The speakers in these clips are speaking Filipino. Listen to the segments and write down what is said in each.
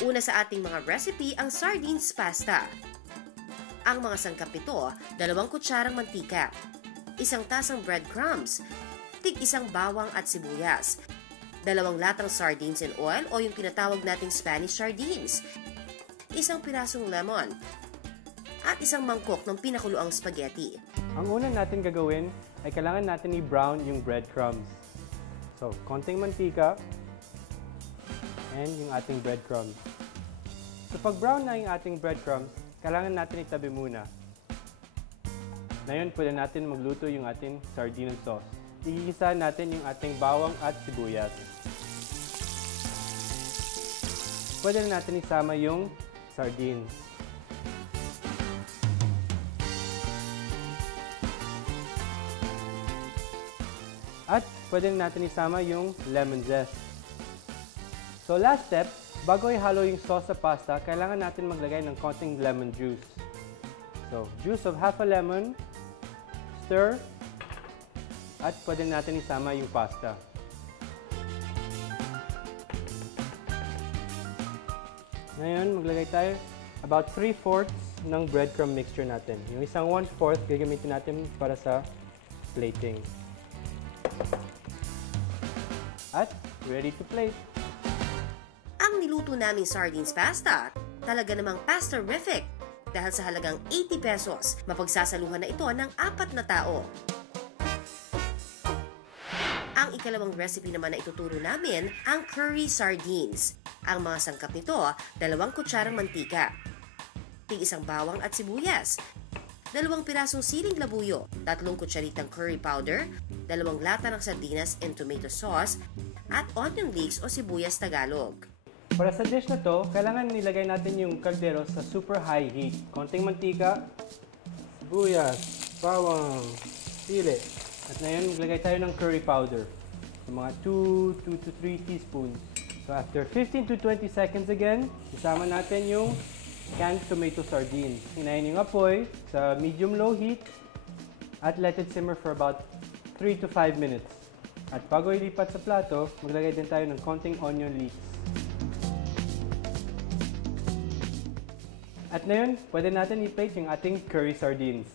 Una sa ating mga recipe ang sardines pasta. Ang mga sangkap nito, 2 kutsarang mantika, 1 tasang breadcrumbs, tig 1 bawang at sibuyas, 2 latang sardines in oil o yung tinatawag nating Spanish sardines, 1 pirasong lemon, at 1 mangkok ng pinakuloang spaghetti. Ang una natin gagawin ay kailangan natin i-brown yung breadcrumbs. So, konting mantika and yung ating breadcrumbs. So, pag brown na yung ating breadcrumbs, kailangan natin itabi muna. Ngayon, pwede natin magluto yung ating sardine sauce. Igigisa natin yung ating bawang at sibuyas. Pwede na natin isama yung sardines. At pwede natin isama yung lemon zest. So last step, bago ihalo yung sauce sa pasta, kailangan natin maglagay ng konting lemon juice. So, juice of half a lemon, stir, at pwede natin isama yung pasta. Ngayon, maglagay tayo about 3/4 ng breadcrumb mixture natin. Yung isang 1/4 gagamitin natin para sa plating. At ready to plate. Ang niluto naming sardines pasta, talaga namang pasta-rific. Dahil sa halagang 80 pesos, mapagsasaluhan na ito ng 4 na tao. Ang ikalawang recipe naman na ituturo namin, ang curry sardines. Ang mga sangkap nito, 2 kutsarang mantika, tig 1 bawang at sibuyas, 2 pirasong siling labuyo, 3 kutsaritang curry powder, 2 lata ng sardinas and tomato sauce, at onion leeks o sibuyas Tagalog. Para sa dish na to, kailangan nilagay natin yung kaldero sa super high heat. Konting mantika, sibuyas, bawang, sili. At ngayon, maglagay tayo ng curry powder. So, mga 2 to 3 teaspoons. So after 15 to 20 seconds again, isama natin yung canned tomato sardines. Hinayin yung apoy sa medium-low heat at let it simmer for about 3 to 5 minutes. At bago ilipat sa plato, maglagay din tayo ng konting onion leeks. At ngayon, pwede natin i-plate yung ating curry sardines.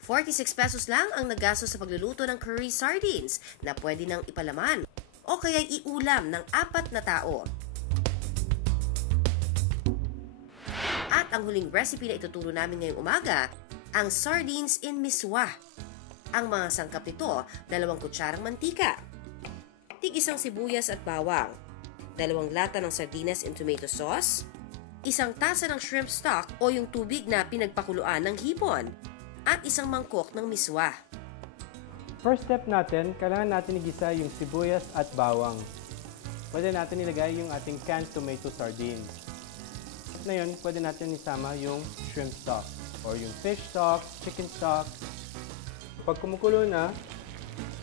46 pesos lang ang naggastos sa pagluluto ng curry sardines na pwede nang ipalaman o kaya iulam ng 4 na tao. At ang huling recipe na ituturo namin ngayong umaga, ang sardines in miswa. Ang mga sangkap nito, 2 kutsarang mantika, tig 1 sibuyas at bawang, 2 lata ng sardinas and tomato sauce, 1 tasa ng shrimp stock o yung tubig na pinagpakuluan ng hipon, at 1 mangkok ng miswa. First step natin, kailangan natin igisa yung sibuyas at bawang. Pwede natin ilagay yung ating canned tomato sardines. At ngayon, pwede natin isama yung shrimp stock or yung fish stock, chicken stock. Pag kumukulo na,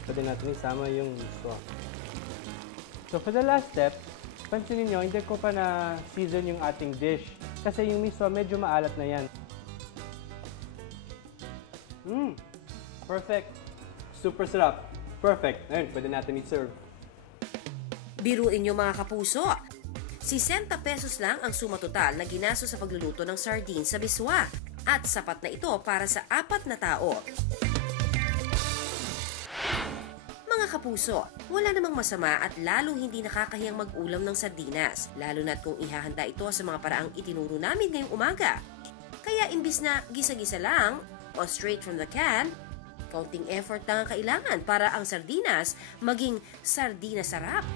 pwede natin isama yung miswa. So for the last step, pansinin nyo, hindi ko pa na-season yung ating dish kasi yung miswa medyo maalat na yan. Perfect! Super sarap! Perfect! Ngayon, pwede natin i-serve. Biruin nyo mga kapuso! 60 pesos lang ang suma total na ginastos sa pagluluto ng sardines sa miswa at sapat na ito para sa 4 na tao. Mga kapuso, wala namang masama at lalong hindi nakakahiyang mag-ulam ng sardinas, lalo na't kung ihahanda ito sa mga paraang itinuro namin ngayong umaga. Kaya imbis na gisa-gisa lang o straight from the can, kaunting effort lang ang kailangan para ang sardinas maging sardina sarap.